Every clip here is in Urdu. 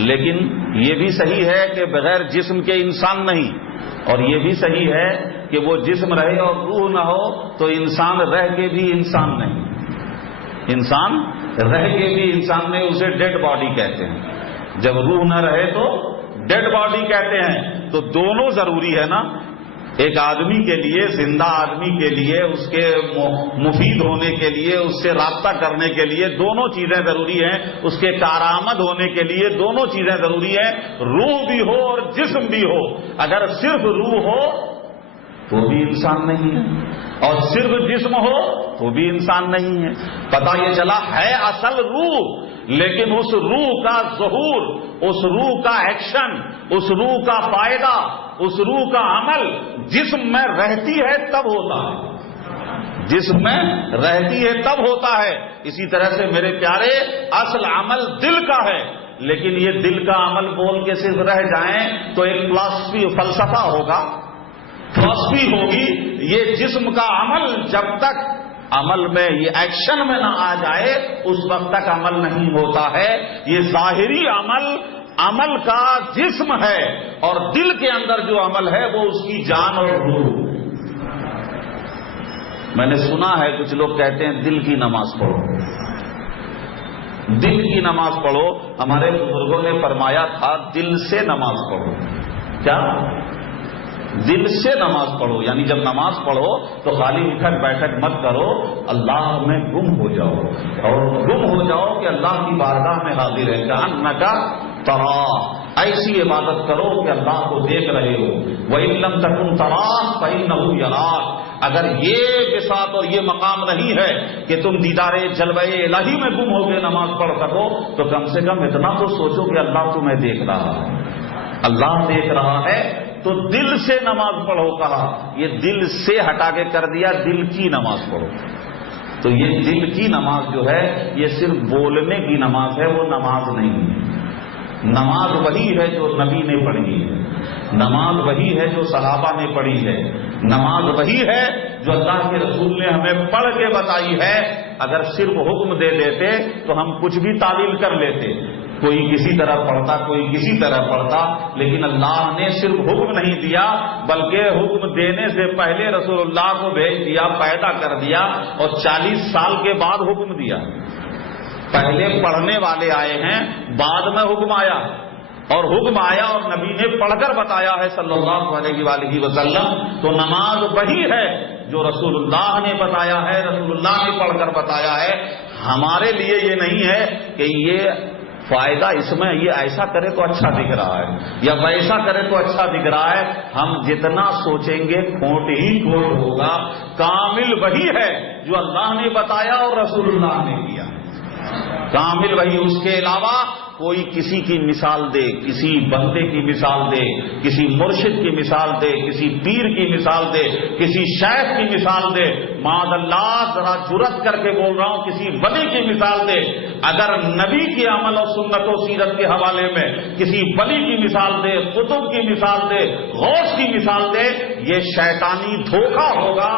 لیکن یہ بھی صحیح ہے کہ بغیر جسم کے انسان نہیں، اور یہ بھی صحیح ہے کہ وہ جسم رہے اور روح نہ ہو تو انسان رہ کے بھی انسان نہیں، انسان رہ کے بھی انسان نہیں، اسے ڈیڈ باڈی کہتے ہیں۔ جب روح نہ رہے تو ڈیڈ باڈی کہتے ہیں۔ تو دونوں ضروری ہے نا، ایک آدمی کے لیے، زندہ آدمی کے لیے، اس کے مفید ہونے کے لیے، اس سے رابطہ کرنے کے لیے دونوں چیزیں ضروری ہیں، اس کے کارآمد ہونے کے لیے دونوں چیزیں ضروری ہیں، روح بھی ہو اور جسم بھی ہو۔ اگر صرف روح ہو تو بھی انسان نہیں ہے، اور صرف جسم ہو تو بھی انسان نہیں ہے۔ پتہ یہ چلا ہے اصل روح، لیکن اس روح کا ظہور، اس روح کا ایکشن، اس روح کا فائدہ، اس روح کا عمل جسم میں رہتی ہے تب ہوتا ہے، جسم میں رہتی ہے تب ہوتا ہے۔ اسی طرح سے میرے پیارے، اصل عمل دل کا ہے، لیکن یہ دل کا عمل بول کے صرف رہ جائیں تو ایک فلسفہ ہوگا، فلسفی ہوگی۔ یہ جسم کا عمل جب تک عمل میں، یہ ایکشن میں نہ آ جائے اس وقت تک عمل نہیں ہوتا ہے۔ یہ ظاہری عمل کا جسم ہے، اور دل کے اندر جو عمل ہے وہ اس کی جان اور روح۔ میں نے سنا ہے کچھ لوگ کہتے ہیں دل کی نماز پڑھو، دل کی نماز پڑھو۔ ہمارے بزرگوں نے فرمایا تھا دل سے نماز پڑھو۔ کیا؟ دل سے نماز پڑھو، یعنی جب نماز پڑھو تو خالی اٹھک بیٹھک مت کرو، اللہ میں گم ہو جاؤ، اور گم ہو جاؤ کہ اللہ کی بارگاہ میں حاضر ہے، کأنک تراہ، ایسی عبادت کرو کہ اللہ کو دیکھ رہے ہو۔ وَإِن لَّمْ تَكُن تَرَاهُ فَإِنَّهُ يَرَاكَ، اگر یہ بساط اور یہ مقام نہیں ہے کہ تم دیدار جلوہ الہی میں گم ہو کے نماز پڑھ سکو، تو کم سے کم اتنا تو سوچو کہ اللہ تمہیں دیکھ رہا ہے، اللہ دیکھ رہا ہے۔ تو دل سے نماز پڑھو کہا، یہ دل سے ہٹا کے کر دیا دل کی نماز پڑھو۔ تو یہ دل کی نماز جو ہے یہ صرف بولنے کی نماز ہے، وہ نماز نہیں ہے۔ نماز وہی ہے جو نبی نے پڑھی ہے، نماز وہی ہے جو صحابہ نے پڑھی ہے، نماز وہی ہے جو اللہ کے رسول نے ہمیں پڑھ کے بتائی ہے۔ اگر صرف حکم دے دیتے تو ہم کچھ بھی تعویل کر لیتے، کوئی کسی طرح پڑھتا، کوئی کسی طرح پڑھتا، لیکن اللہ نے صرف حکم نہیں دیا بلکہ حکم دینے سے پہلے رسول اللہ کو بھیج دیا، پیدا کر دیا، اور 40 سال کے بعد حکم دیا۔ پہلے پڑھنے والے آئے ہیں، بعد میں حکم آیا، اور حکم آیا اور نبی نے پڑھ کر بتایا ہے صلی اللہ علیہ وآلہ وسلم۔ تو نماز وہی ہے جو رسول اللہ نے بتایا ہے، رسول اللہ نے پڑھ کر بتایا ہے۔ ہمارے لیے یہ نہیں ہے کہ یہ فائدہ اس میں، یہ ایسا کرے تو اچھا دکھ رہا ہے یا ویسا کرے تو اچھا دکھ رہا ہے۔ ہم جتنا سوچیں گے کھوٹ ہی کھوٹ ہوگا۔ کامل وہی ہے جو اللہ نے بتایا اور رسول اللہ نے کیا، کامل وہی۔ اس کے علاوہ کوئی کسی کی مثال دے، کسی بندے کی مثال دے، کسی مرشد کی مثال دے، کسی پیر کی مثال دے، کسی شیخ کی مثال دے، معاذ اللہ ذرا جرأت کر کے بول رہا ہوں، کسی ولی کی مثال دے، اگر نبی کے عمل اور سنت و سیرت کے حوالے میں کسی ولی کی مثال دے، قطب کی مثال دے، غوث کی مثال دے، یہ شیطانی دھوکہ ہوگا،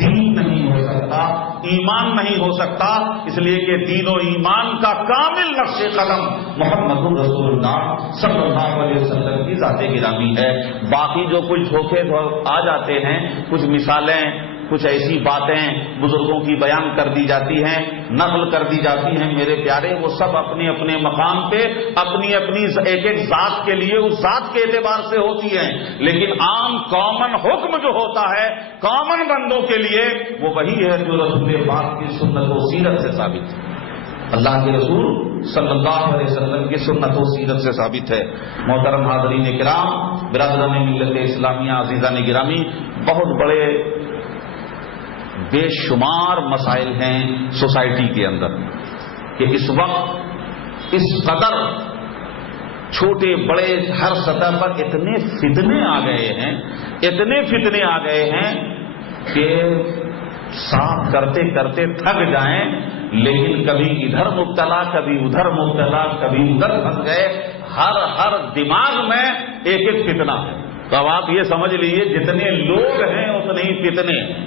دین نہیں ہو سکتا، ایمان نہیں ہو سکتا۔ اس لیے کہ دین و ایمان کا کامل نقش قدم محمد رسول اللہ صلی اللہ علیہ وسلم کی ذات گرامی ہے۔ باقی جو کچھ دھوکے آ جاتے ہیں، کچھ مثالیں، کچھ ایسی باتیں بزرگوں کی بیان کر دی جاتی ہیں، نقل کر دی جاتی ہیں، میرے پیارے وہ سب اپنے اپنے مقام پہ اپنی اپنی ایک ایک ذات کے لیے اس ذات کے اعتبار سے ہوتی ہیں، لیکن عام کامن حکم جو ہوتا ہے کامن بندوں کے لیے وہ وہی ہے جو رسول پاک کی سنت و سیرت سے ثابت ہے، اللہ کے رسول صلی اللہ علیہ وسلم کی سنت و سیرت سے ثابت ہے۔ محترم حاضرین کرام، برادران ملت اسلامیہ، عزیزان گرامی، بہت بڑے بے شمار مسائل ہیں سوسائٹی کے اندر کہ اس وقت اس قدر چھوٹے بڑے ہر سطح پر اتنے فتنے آ گئے ہیں، اتنے فتنے آ گئے ہیں کہ صاف کرتے کرتے تھک جائیں، لیکن کبھی ادھر مبتلا، کبھی ادھر مبتلا، کبھی ادھر پھنس گئے۔ ہر دماغ میں ایک ایک فتنہ ہے۔ تو اب آپ یہ سمجھ لیجیے جتنے لوگ ہیں اتنے ہی فتنے ہیں۔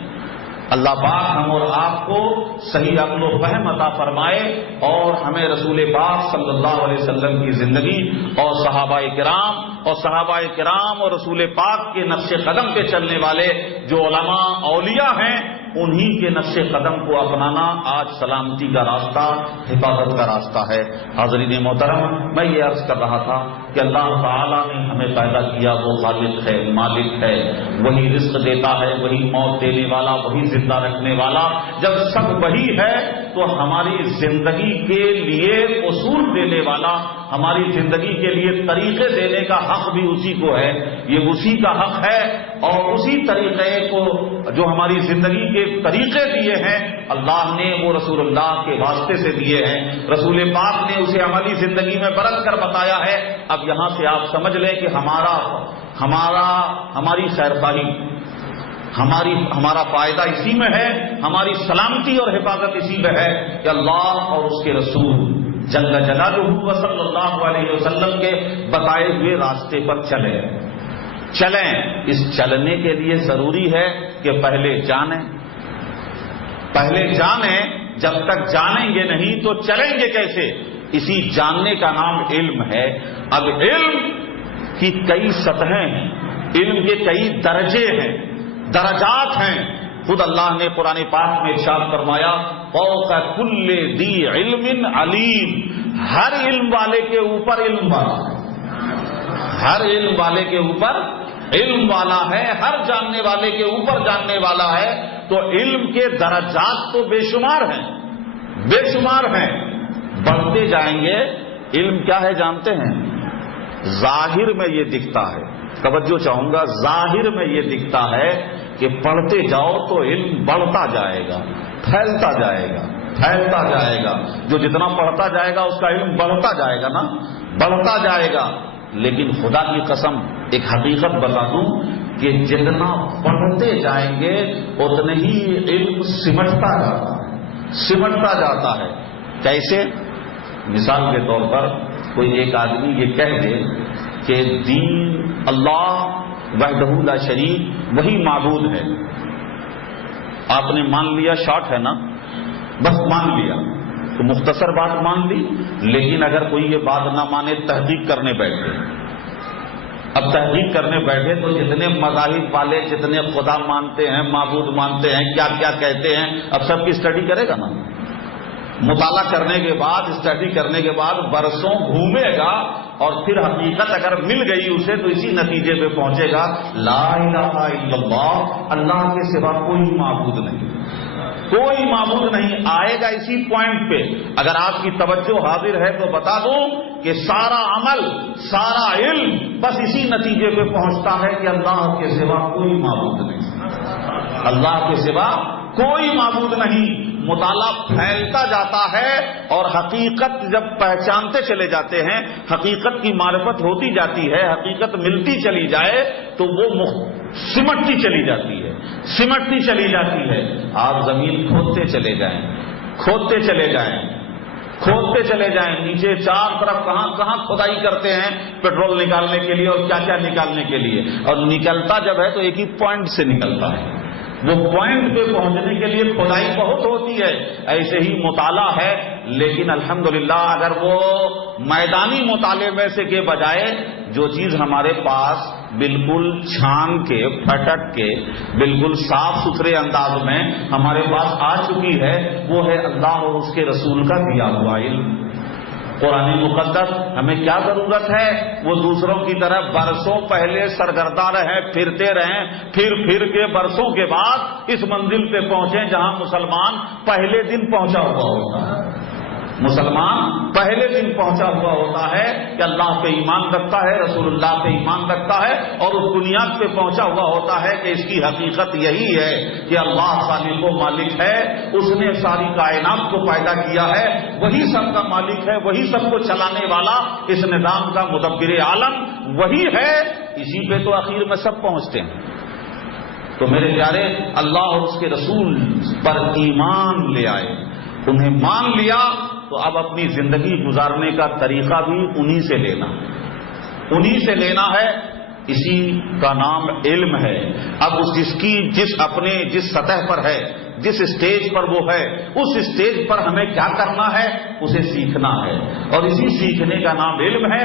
اللہ پاک ہم اور آپ کو صحیح عقل و فہم عطا فرمائے اور ہمیں رسول پاک صلی اللہ علیہ وسلم کی زندگی اور صحابہ کرام اور رسول پاک کے نقش قدم پہ چلنے والے جو علماء اولیاء ہیں انہی کے نقش قدم کو اپنانا آج سلامتی کا راستہ، حفاظت کا راستہ ہے۔ حاضرین محترم، میں یہ عرض کر رہا تھا کہ اللہ تعالیٰ نے ہمیں پیدا کیا، وہ خالق ہے، مالک ہے، وہی رزق دیتا ہے، وہی موت دینے والا، وہی زندہ رکھنے والا۔ جب سب وہی ہے تو ہماری زندگی کے لیے اصول دینے والا، ہماری زندگی کے لیے طریقے دینے کا حق بھی اسی کو ہے، یہ اسی کا حق ہے۔ اور اسی طریقے کو جو ہماری زندگی کے طریقے دیے ہیں اللہ نے، وہ رسول اللہ کے واسطے سے دیے ہیں، رسول پاک نے اسے عملی زندگی میں برت کر بتایا ہے۔ اب یہاں سے آپ سمجھ لیں کہ ہماری خیرخواہی، ہمارا فائدہ اسی میں ہے، ہماری سلامتی اور حفاظت اسی میں ہے کہ اللہ اور اس کے رسول جل جلالہ صلی اللہ علیہ وسلم کے بتائے ہوئے راستے پر چلیں۔ اس چلنے کے لیے ضروری ہے کہ پہلے جانیں، جب تک جانیں گے نہیں تو چلیں گے کیسے؟ اسی جاننے کا نام علم ہے۔ اب علم کی کئی سطحیں ہیں، علم کے کئی درجے ہیں، درجات ہیں۔ خود اللہ نے قرآن پاک میں ارشاد فرمایا فوق کل ذی علم علیم، ہر علم والے کے اوپر علم والا ہے، ہر علم والے کے اوپر علم والا ہے، ہر جاننے والے کے اوپر جاننے والا ہے۔ تو علم کے درجات تو بے شمار ہیں، بڑھتے جائیں گے۔ علم کیا ہے جانتے ہیں؟ ظاہر میں یہ دکھتا ہے، توجہ چاہوں گا، ظاہر میں یہ دکھتا ہے کہ پڑھتے جاؤ تو علم بڑھتا جائے گا، پھیلتا جائے گا، جو جتنا پڑھتا جائے گا اس کا علم بڑھتا جائے گا نا، بڑھتا جائے گا۔ لیکن خدا کی قسم ایک حقیقت بتا دوں کہ جتنا پڑھتے جائیں گے اتنے ہی علم سمٹتا جاتا ہے۔ کیسے؟ مثال کے طور پر کوئی ایک آدمی یہ کہہ دے کہ دین اللہ وحدہ لا شریک وہی معبود ہے، آپ نے مان لیا، شارٹ ہے نا، بس مان لیا تو مختصر بات مان لی۔ لیکن اگر کوئی یہ بات نہ مانے، تحقیق کرنے بیٹھے، اب تحقیق کرنے بیٹھے تو جتنے مذاہب والے جتنے خدا مانتے ہیں، معبود مانتے ہیں، کیا کیا کہتے ہیں، اب سب کی اسٹڈی کرے گا نا، مطالعہ کرنے کے بعد، اسٹڈی کرنے کے بعد برسوں گھومے گا اور پھر حقیقت اگر مل گئی اسے تو اسی نتیجے پہ پہنچے گا لا الہ الا اللہ، اللہ کے سوا کوئی معبود نہیں، کوئی معبود نہیں، آئے گا اسی پوائنٹ پہ۔ اگر آپ کی توجہ حاضر ہے تو بتا دوں کہ سارا عمل، سارا علم بس اسی نتیجے پہ پہنچتا ہے کہ اللہ کے سوا کوئی معبود نہیں، اللہ کے سوا کوئی معبود نہیں۔ مطالعہ پھیلتا جاتا ہے اور حقیقت جب پہچانتے چلے جاتے ہیں، حقیقت کی معرفت ہوتی جاتی ہے، حقیقت ملتی چلی جائے تو وہ سمٹتی چلی جاتی ہے۔ آپ زمین کھودتے چلے جائیں، نیچے چار طرف کہاں کھدائی کرتے ہیں پیٹرول نکالنے کے لیے اور کیا کیا نکالنے کے لیے، اور نکلتا جب ہے تو ایک ہی پوائنٹ سے نکلتا ہے، وہ پوائنٹ پہ پہنچنے کے لیے کھدائی بہت ہوتی ہے۔ ایسے ہی مطالعہ ہے، لیکن الحمدللہ اگر وہ میدانی مطالعے میں سے کے بجائے جو چیز ہمارے پاس بالکل چھان کے، پھٹک کے، بالکل صاف ستھرے انداز میں ہمارے پاس آ چکی ہے، وہ ہے اللہ اور اس کے رسول کا دیا ہوا علم، قرآن مقدس۔ ہمیں کیا ضرورت ہے وہ دوسروں کی طرح برسوں پہلے سرگردہ رہیں، پھرتے رہیں، پھر کے برسوں کے بعد اس منزل پہ پہنچیں جہاں مسلمان پہلے دن پہنچا ہوا ہوتا ہے، کہ اللہ پہ ایمان رکھتا ہے، رسول اللہ پہ ایمان رکھتا ہے، اور اس بنیاد پہ پہنچا ہوا ہوتا ہے کہ اس کی حقیقت یہی ہے کہ اللہ خالق و مالک ہے، اس نے ساری کائنات کو پیدا کیا ہے، وہی سب کا مالک ہے، وہی سب کو چلانے والا، اس نظام کا مدبر عالم وہی ہے۔ اسی پہ تو آخر میں سب پہنچتے ہیں۔ تو میرے پیارے، اللہ اور اس کے رسول پر ایمان لے آئے، انہیں مان لیا تو اب اپنی زندگی گزارنے کا طریقہ بھی انہی سے لینا ہے اسی کا نام علم ہے. اب جس کی جس سطح پر ہے، جس اسٹیج پر وہ ہے، اس اسٹیج پر ہمیں کیا کرنا ہے؟ اسے سیکھنا ہے، اور اسی سیکھنے کا نام علم ہے.